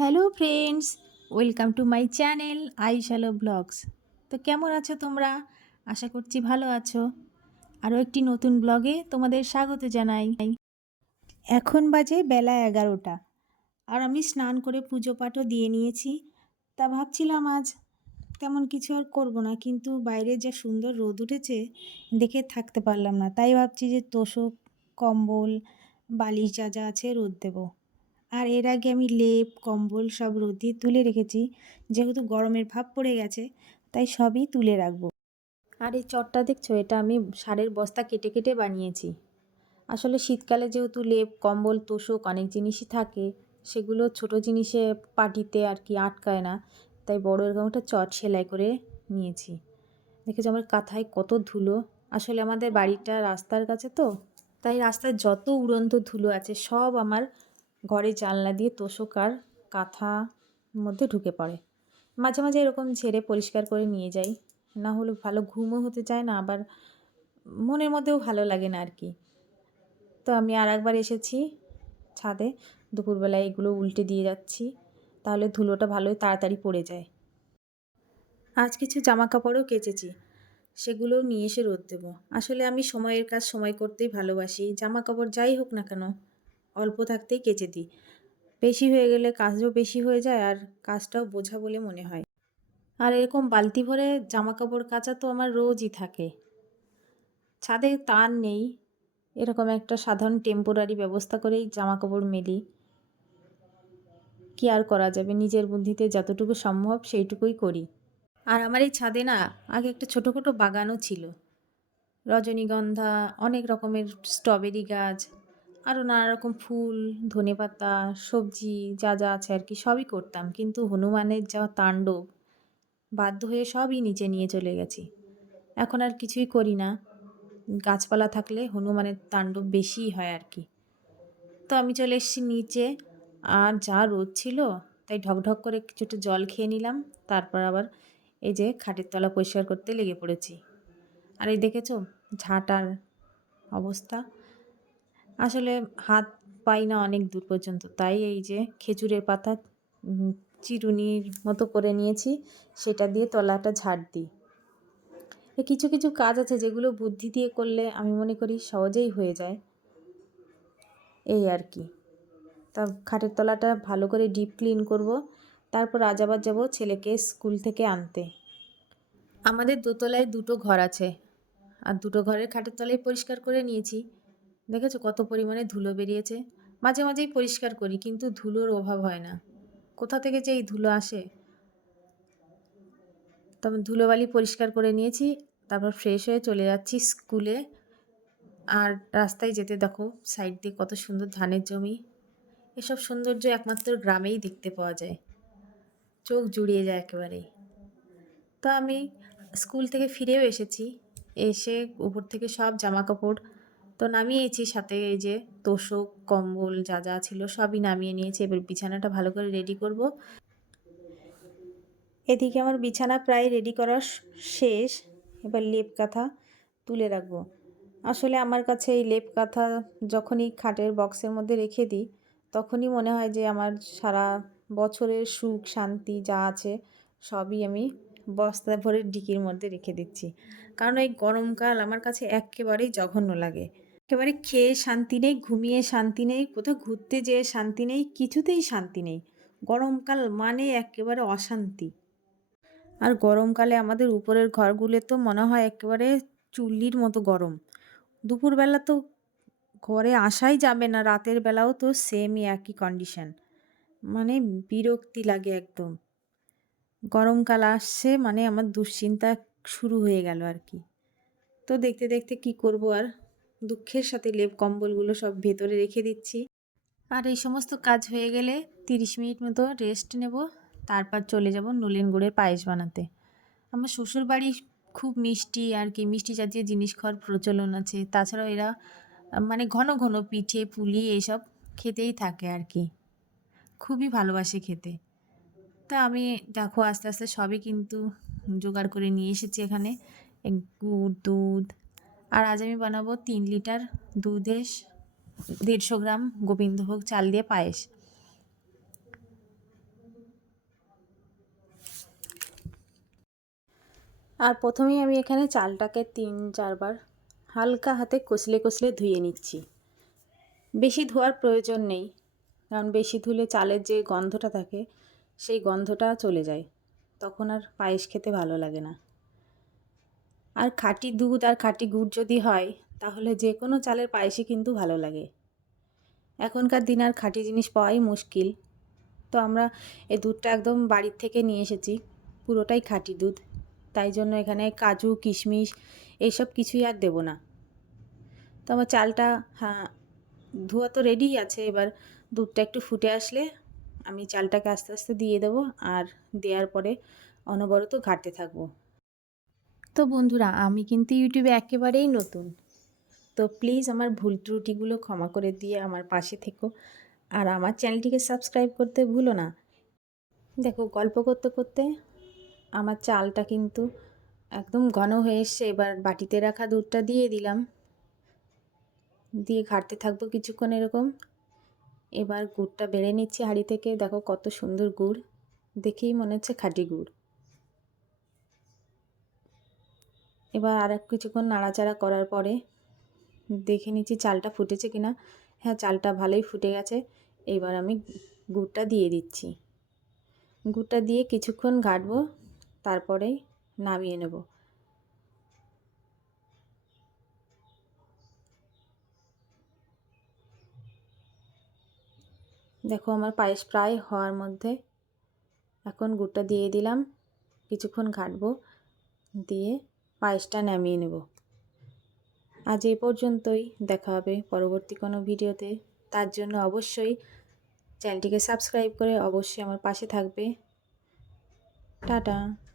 Hello friends welcome to my channel আইশালো blogs তো কেমন আছো তোমরা? আশা করছি ভালো আছো। আরও একটি নতুন ব্লগে তোমাদের স্বাগত জানাই। এখন বাজে বেলা এগারোটা। আর আমি স্নান করে পুজো পাঠও দিয়ে নিয়েছি। তা ভাবছিলাম আজ তেমন কিছু আর করব না, কিন্তু বাইরে যা সুন্দর রোদ উঠেছে, দেখে থাকতে পারলাম না। তাই ভাবছি যে তোষক, কম্বল, বালিশ যা যা আছে রোদ দেবো। আর এর আগে আমি লেপ, কম্বল সব রোদে তুলে রেখেছি। যেহেতু গরমের ভাব পড়ে গেছে, তাই সবই তুলে রাখব। আর এই চটটা দেখছ? এটা আমি সারের বস্তা কেটে কেটে বানিয়েছি। আসলে শীতকালে যেহেতু লেপ, কম্বল, তোষক অনেক জিনিসই থাকে, সেগুলো ছোট জিনিসে পাটিতে আর কি আটকায় না। তাই বড় এরকম একটা চট সেলাই করে নিয়েছি। দেখেছি আমার কাঁথায় কত ধুলো? আসলে আমাদের বাড়িটা রাস্তার কাছে তো, তাই রাস্তায় যত উড়ন্ত ধুলো আছে, সব আমার ঘরে জানলা দিয়ে তোষক আর কাঁথা মধ্যে ঢুকে পড়ে। মাঝে মাঝে এরকম ঝেড়ে পরিষ্কার করে নিয়ে যাই। না হলে ভালো ঘুমও হতে চায় না, আবার মনের মধ্যেও ভালো লাগে না আর কি। তো আমি আর একবার এসেছি ছাদে। দুপুরবেলায় এগুলো উল্টে দিয়ে যাচ্ছি, তাহলে ধুলোটা ভালোই তাড়াতাড়ি পড়ে যায়। আজ কিছু জামা কাপড়ও কেচেছি সেগুলোও নিয়ে এসে রোদ দেবো। আসলে আমি সময়ের কাজ সময় করতেই ভালোবাসি। জামা কাপড় যাই হোক না কেন অল্প থাকতেই কেচে দিই। বেশি হয়ে গেলে কাজও বেশি হয়ে যায় আর কাজটাও বোঝা বলে মনে হয়। আর এরকম বালতি ভরে জামা কাপড় কাচা তো আমার রোজই থাকে। ছাদে তার নেই, এরকম একটা সাধারণ টেম্পোরারি ব্যবস্থা করেই জামা কাপড় মেলি। কি আর করা যাবে? নিজের বুদ্ধিতে যতটুকু সম্ভব সেইটুকুই করি। আর আমার এই ছাদে না, আগে একটা ছোটো ছোটোখাটো বাগানও ছিল। রজনীগন্ধা, অনেক রকমের স্ট্রবেরি গাছ আরও নানা রকম ফুল ধনেপাতা সবজি যা যা আছে আর কি সবই করতাম। কিন্তু হনুমানের যা তাণ্ডব, বাধ্য হয়ে সবই নিচে নিয়ে চলে গেছি। এখন আর কিছুই করি না। গাছপালা থাকলে হনুমানের তাণ্ডব বেশিই হয় আর কি। তো আমি চলে এসেছি নিচে। আর যা রোদ ছিল, তাই ঢকঢক করে কিছুটা জল খেয়ে নিলাম। তারপর আবার এই যে খাটের তলা পরিষ্কার করতে লেগে পড়েছি। আর এই দেখেছ ঝাঁটার অবস্থা? আসলে হাত পাই না অনেক দূর পর্যন্ত। তাই এই যে খেজুরের পাতা চিরুনির মতো করে নিয়েছি, সেটা দিয়ে তলাটা ঝাড় দিই। কিছু কিছু কাজ আছে যেগুলো বুদ্ধি দিয়ে করলে আমি মনে করি সহজেই হয়ে যায়। এই আর কি। তা খাটের তলাটা ভালো করে ডিপ ক্লিন করব, তারপর আজ আবার যাব ছেলেকে স্কুল থেকে আনতে। আমাদের দোতলায় দুটো ঘর আছে, আর দুটো ঘরের খাটের তলায় পরিষ্কার করে নিয়েছি। দেখেছ কত পরিমাণে ধুলো বেরিয়েছে? মাঝে মাঝেই পরিষ্কার করি, কিন্তু ধুলোর অভাব হয় না। কোথা থেকে যে এই ধুলো আসে? তবে ধুলোবালি পরিষ্কার করে নিয়েছি, তারপর ফ্রেশ হয়ে চলে যাচ্ছি স্কুলে। আর রাস্তায় যেতে দেখো সাইড দিয়ে কত সুন্দর ধানের জমি। এসব সৌন্দর্য একমাত্র গ্রামেই দেখতে পাওয়া যায়। চোখ জুড়িয়ে যায় একেবারেই। তো আমি স্কুল থেকে ফিরেও এসেছি। এসে উপর থেকে সব জামা কাপড় তো নামিয়েছি সাথে এই যে তোষক, কম্বল যা যা ছিল সবই নামিয়ে নিয়েছি। এবার বিছানাটা ভালো করে রেডি করব। এদিকে আমার বিছানা প্রায় রেডি করা শেষ। এবার লেপ কাঁথা তুলে রাখব। আসলে আমার কাছে এই লেপ কাঁথা যখনই খাটের বক্সের মধ্যে রেখে দিই, তখনই মনে হয় যে আমার সারা বছরের সুখ, শান্তি যা আছে সবই আমি বস্তা ভরে ডিকির মধ্যে রেখে দিচ্ছি। কারণ এই গরমকাল আমার কাছে একেবারেই জঘন্য লাগে। একেবারে খেয়ে শান্তি নেই, ঘুমিয়ে শান্তি নেই, কোথাও ঘুরতে যেয়ে শান্তি নেই, কিছুতেই শান্তি নেই। গরমকাল মানে একেবারে অশান্তি। আর গরমকালে আমাদের উপরের ঘরগুলো তো মনে হয় একেবারে চুল্লির মতো গরম। দুপুরবেলা তো ঘরে আসাই যাবে না, রাতের বেলাও তো সেমই একই কন্ডিশন মানে বিরক্তি লাগে একদম। গরমকাল আসছে মানে আমার দুশ্চিন্তা শুরু হয়ে গেল আর কি। তো দেখতে দেখতে কি করব আর? দুঃখের সাথে লেপ কম্বলগুলো সব ভেতরে রেখে দিচ্ছি। আর এই সমস্ত কাজ হয়ে গেলে তিরিশ মিনিট মতো রেস্ট নেব, তারপর চলে যাব নলেন গুড়ের পায়েস বানাতে। আমার শ্বশুর বাড়ি খুব মিষ্টি আর কি, মিষ্টি জাতীয় জিনিস খাওয়ার প্রচলন আছে। তাছাড়াও এরা মানে ঘন ঘন পিঠে, পুলি এইসব খেতেই থাকে আর কি। খুবই ভালোবাসে খেতে। তা আমি দেখো আস্তে আস্তে সবই কিন্তু জোগাড় করে নিয়ে এসেছি এখানে। গুড়, দুধ আর আজ আমি বানাবো তিন লিটার দুধেশ দেড়শো গ্রাম গোবিন্দভোগ চাল দিয়ে পায়েস। আর প্রথমেই আমি এখানে চালটাকে তিন চারবার হালকা হাতে কষলে কষলে ধুয়ে নিচ্ছি। বেশি ধোয়ার প্রয়োজন নেই, কারণ বেশি ধুলে চালের যে গন্ধটা থাকে, সেই গন্ধটা চলে যায়। তখন আর পায়েস খেতে ভালো লাগে না। আর খাঁটি দুধ আর খাঁটি গুড় যদি হয়, তাহলে যে কোনো চালের পায়েসই কিন্তু ভালো লাগে। এখনকার দিন আর খাঁটি জিনিস পাওয়াই মুশকিল। তো আমরা এই দুধটা একদম বাড়ির থেকে নিয়ে এসেছি, পুরোটাই খাঁটি দুধ। তাই জন্য এখানে কাজু, কিশমিশ এইসব কিছুই আর দেবো না। তো আমার চালটা হ্যাঁ ধোয়া তো রেডিই আছে, এবার দুধটা একটু ফুটে আসলে আমি চালটাকে আস্তে আস্তে দিয়ে দেবো, আর দেওয়ার পরে অনবরত ঘাটতে থাকব। তো বন্ধুরা, আমি কিন্তু ইউটিউবে একেবারেই নতুন। তো প্লিজ আমার ভুল ত্রুটিগুলো ক্ষমা করে দিয়ে আমার পাশে থেকো আর আমার চ্যানেলটিকে সাবস্ক্রাইব করতে ভুলো না। দেখো, গল্প করতে করতে আমার চালটা কিন্তু একদম ঘন হয়ে এসছে। এবার বাটিতে রাখা দুধটা দিয়ে দিলাম। দিয়ে ঘাটতে থাকব কিছুক্ষণ এরকম। এবার গুড়টা বেড়ে নিচ্ছি হাঁড়ি থেকে। দেখো কত সুন্দর গুড়। দেখেই মনে হচ্ছে খাঁটি গুড়। এবার আর এক কিছুক্ষণ নাড়াচাড়া করার পরে দেখে নিচ্ছি চালটা ফুটেছে কিনা হ্যাঁ চালটা ভালোই ফুটে গেছে। এবার আমি গুড়টা দিয়ে দিচ্ছি। গুড়টা দিয়ে কিছুক্ষণ ঘাটবো তারপরেই নামিয়ে নেব। দেখো, আমার পায়েস প্রায় হওয়ার মধ্যে এখন গুড়টা দিয়ে দিলাম। কিছুক্ষণ ঘাটবো, দিয়ে পায়েসটা নামিয়ে নেব। আজ এই পর্যন্তই, দেখা হবে পরবর্তী কোনো ভিডিওতে। তার জন্য অবশ্যই চ্যানেলটিকে সাবস্ক্রাইব করে অবশ্যই আমার পাশে থাকবে। টাটা।